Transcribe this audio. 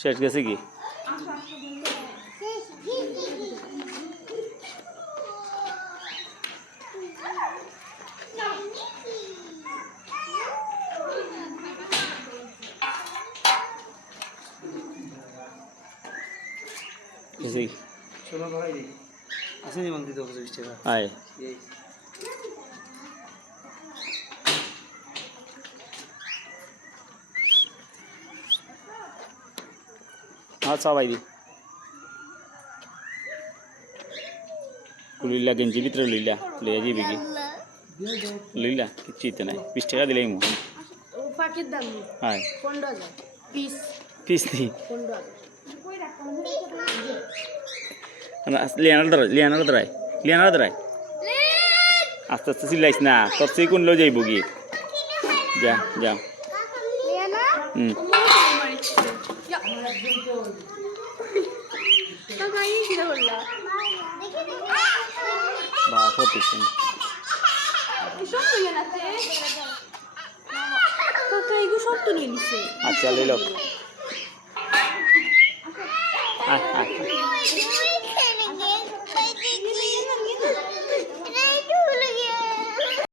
শেষ গেছে কি ষোলো ভাড়াই দিই আসেনি মাল দিতে 25 টাকা আয় আচ্ছা ভাই দি লইলা গেঞ্জি ভিতরে লইলা লইয়া যাবি কি লইলা কিচ্ছু ইতে নাই 20 টাকা দিলেই মো পাখির দাম হ্যাঁ 15,000 পিস পিস দি 15,000 লিয়ানার দ্বারাই আস্তে আস্তে চিল্লাইস না তোর সেই কোন লো যাইব গিয়ে যা যা হুম বা সত্যি আচ্ছা লইল আয় আয়